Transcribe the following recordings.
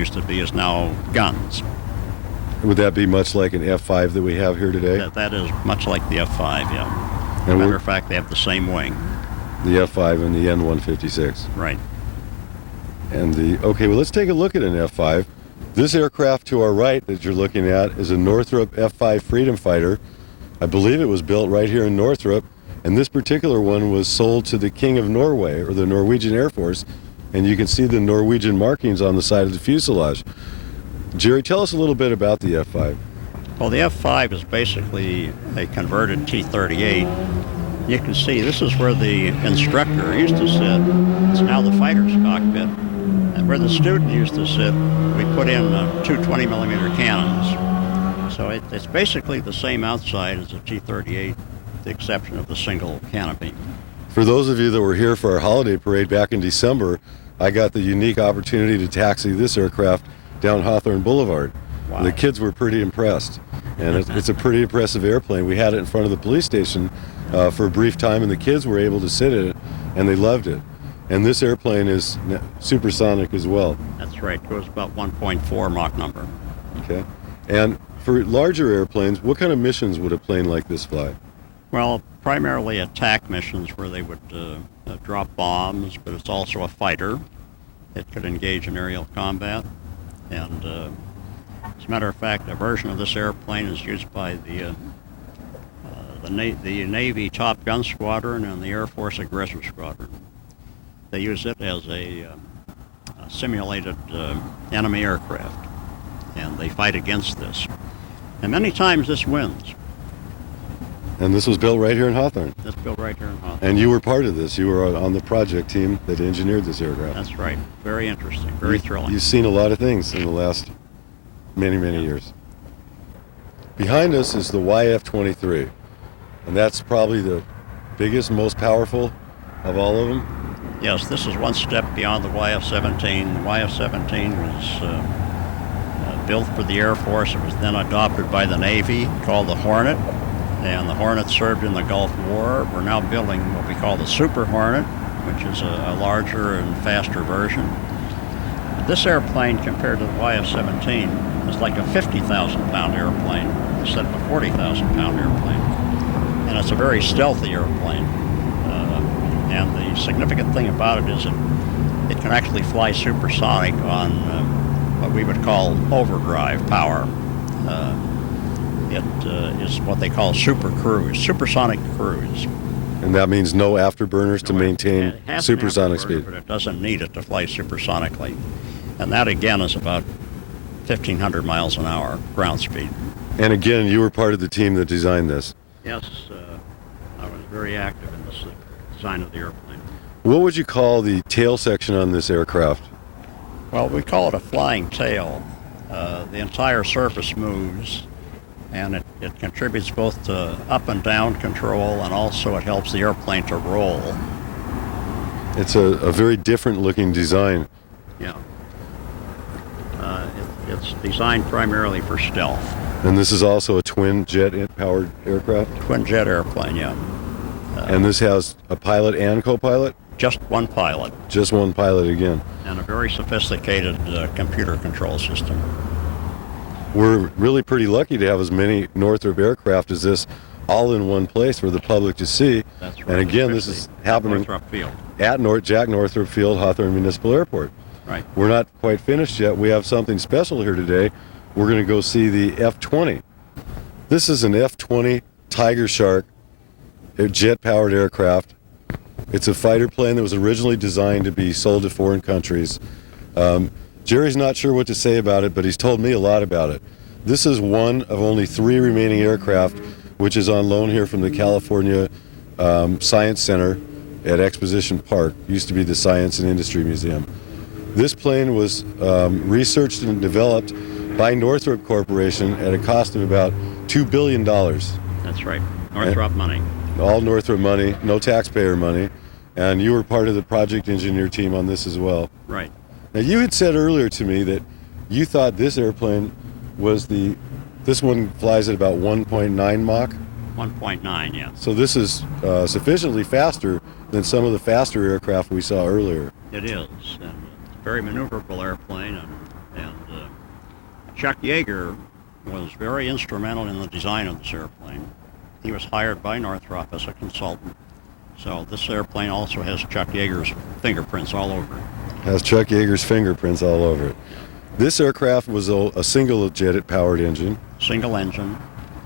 used to be is now guns. Would that be much like an F-5 that we have here today? That is much like the F-5, yeah. And Matter of fact, they have the same wing. The F-5 and the N-156. Right. And okay, well, let's take a look at an F-5. This aircraft to our right that you're looking at is a Northrop F-5 Freedom Fighter. I believe it was built right here in Northrop, and this particular one was sold to the King of Norway, or the Norwegian Air Force, and you can see the Norwegian markings on the side of the fuselage. Jerry, tell us a little bit about the F-5. Well, the F-5 is basically a converted T-38. You can see this is where the instructor used to sit. It's now the fighter's cockpit. And where the student used to sit, we put in two 20mm cannons. So it's basically the same outside as a T-38, with the exception of the single canopy. For those of you that were here for our holiday parade back in December, I got the unique opportunity to taxi this aircraft down Hawthorne Boulevard. Wow. The kids were pretty impressed, and it's a pretty impressive airplane. We had it in front of the police station for a brief time, and the kids were able to sit in it, and they loved it. And this airplane is supersonic as well. That's right. It goes about 1.4 Mach number. Okay. And for larger airplanes, what kind of missions would a plane like this fly? Well, primarily attack missions where they would drop bombs, but it's also a fighter. It could engage in aerial combat. And as a matter of fact, a version of this airplane is used by the Navy Top Gun Squadron and the Air Force Aggressor Squadron. They use it as a simulated enemy aircraft, and they fight against this. And many times this wins. And this was built right here in Hawthorne. It's built right here in Hawthorne. And you were part of this. You were on the project team that engineered this aircraft. That's right. Very interesting. Very thrilling. You've seen a lot of things in the last many years. Behind us is the YF-23. And that's probably the biggest, most powerful of all of them. Yes, this is one step beyond the YF-17. The YF-17 was built for the Air Force. It was then adopted by the Navy, called the Hornet. And the Hornet served in the Gulf War. We're now building what we call the Super Hornet, which is a larger and faster version. But this airplane, compared to the YF-17, is like a 50,000-pound airplane instead of a 40,000-pound airplane. And it's a very stealthy airplane. And the significant thing about it is it can actually fly supersonic on what we would call overdrive power. It is what they call super cruise, supersonic cruise. And that means no afterburners to maintain supersonic speed. But it doesn't need it to fly supersonically. And that, again, is about 1,500 miles an hour ground speed. And again, you were part of the team that designed this. Yes, I was very active in this design of the airplane. What would you call the tail section on this aircraft? Well, we call it a flying tail. The entire surface moves, and it contributes both to up and down control, and also it helps the airplane to roll. It's a very different looking design. Yeah. It's designed primarily for stealth. And this is also a twin jet powered aircraft? Twin jet airplane, yeah. And this has a pilot and co-pilot? Just one pilot. Just one pilot again. And a very sophisticated computer control system. We're really pretty lucky to have as many Northrop aircraft as this all in one place for the public to see. That's right. And again, this is happening Northrop Field. at Jack Northrop Field, Hawthorne Municipal Airport. Right. We're not quite finished yet. We have something special here today. We're going to go see the F-20. This is an F-20 Tiger Shark jet-powered aircraft. It's a fighter plane that was originally designed to be sold to foreign countries. Jerry's not sure what to say about it, but he's told me a lot about it. This is one of only 3 remaining aircraft, which is on loan here from the California Science Center at Exposition Park. Used to be the Science and Industry Museum. This plane was researched and developed by Northrop Corporation at a cost of about $2 billion. That's right. Northrop money. All Northrop money, no taxpayer money. And you were part of the project engineer team on this as well. Right. Now, you had said earlier to me that you thought this airplane was this one flies at about 1.9 Mach? 1.9, yeah. So this is sufficiently faster than some of the faster aircraft we saw earlier. It is. And it's a very maneuverable airplane, and Chuck Yeager was very instrumental in the design of this airplane. He was hired by Northrop as a consultant. So this airplane also has Chuck Yeager's fingerprints all over it. Has Chuck Yeager's fingerprints all over it. This aircraft was a single jet-powered engine. Single engine.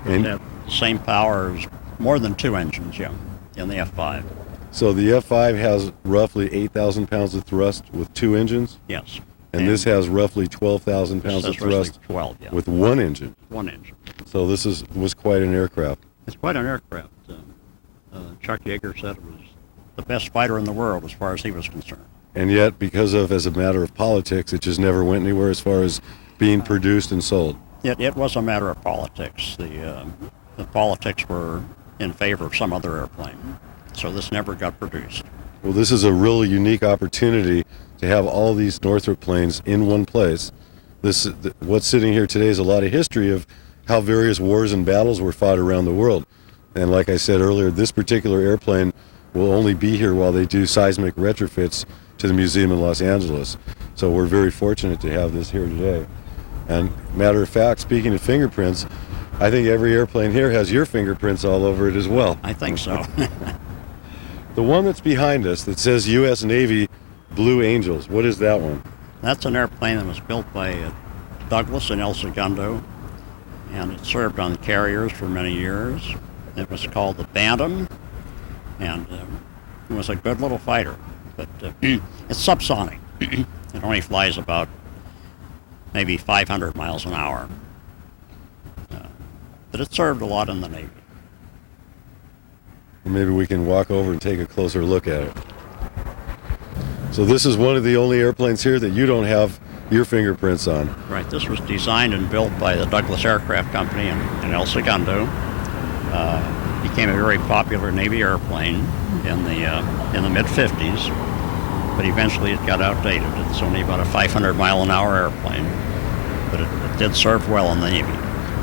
And It had the same power as more than two engines, yeah, in the F-5. so the F-5 has roughly 8,000 pounds of thrust with two engines, Yes. and this has roughly 12,000 this pounds of has roughly thrust 12, yeah. with one engine. one engine. So this was quite an aircraft. It's quite an aircraft. Chuck Yeager said it was the best fighter in the world as far as he was concerned. And yet, because of, as a matter of politics, it just never went anywhere as far as being produced and sold. It was a matter of politics. The politics were in favor of some other airplane, so this never got produced. Well, this is a really unique opportunity to have all these Northrop planes in one place. What's sitting here today is a lot of history of how various wars and battles were fought around the world. And like I said earlier, this particular airplane will only be here while they do seismic retrofits to the museum in Los Angeles. So we're very fortunate to have this here today. And matter of fact, speaking of fingerprints, I think every airplane here has your fingerprints all over it as well. I think so. The one that's behind us that says U.S. Navy Blue Angels, what is that one? That's an airplane that was built by Douglas in El Segundo, and it served on carriers for many years. It was called the Bantam, and it was a good little fighter, but it's subsonic. It only flies about maybe 500 miles an hour. But it served a lot in the Navy. Maybe we can walk over and take a closer look at it. So this is one of the only airplanes here that you don't have your fingerprints on. Right, this was designed and built by the Douglas Aircraft Company in El Segundo. Became a very popular Navy airplane in the mid-50s, but eventually it got outdated. It's only about a 500 mile an hour airplane, but it did serve well in the Navy.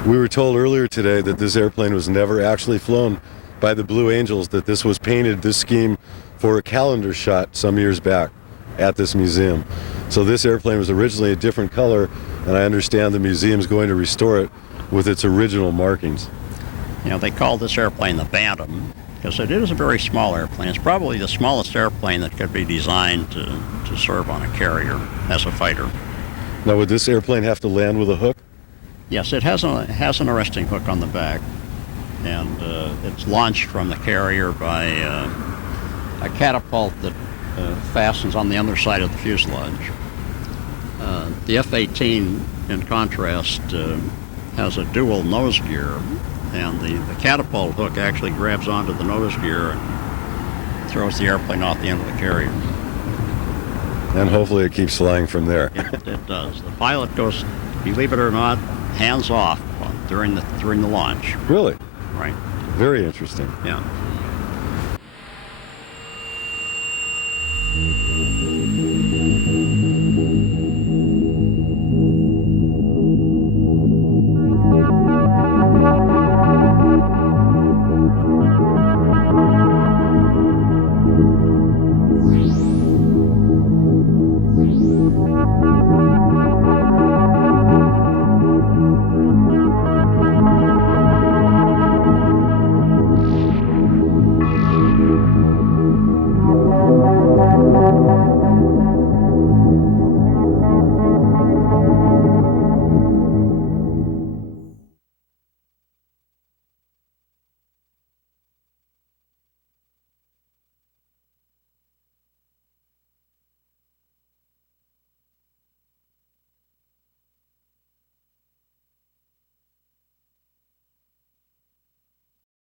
We were told earlier today that this airplane was never actually flown by the Blue Angels, that this was painted, this scheme, for a calendar shot some years back at this museum. So this airplane was originally a different color, and I understand the museum's going to restore it with its original markings. You know, they called this airplane the Bantam because it is a very small airplane. It's probably the smallest airplane that could be designed to serve on a carrier as a fighter. Now, would this airplane have to land with a hook? Yes, it has an arresting hook on the back, and it's launched from the carrier by a catapult that fastens on the underside of the fuselage. The F-18, in contrast, has a dual nose gear, and the catapult hook actually grabs onto the nose gear and throws the airplane off the end of the carrier. And hopefully it keeps flying from there. It does. The pilot goes, believe it or not, hands off during the launch. Really? Right. Very interesting. Yeah.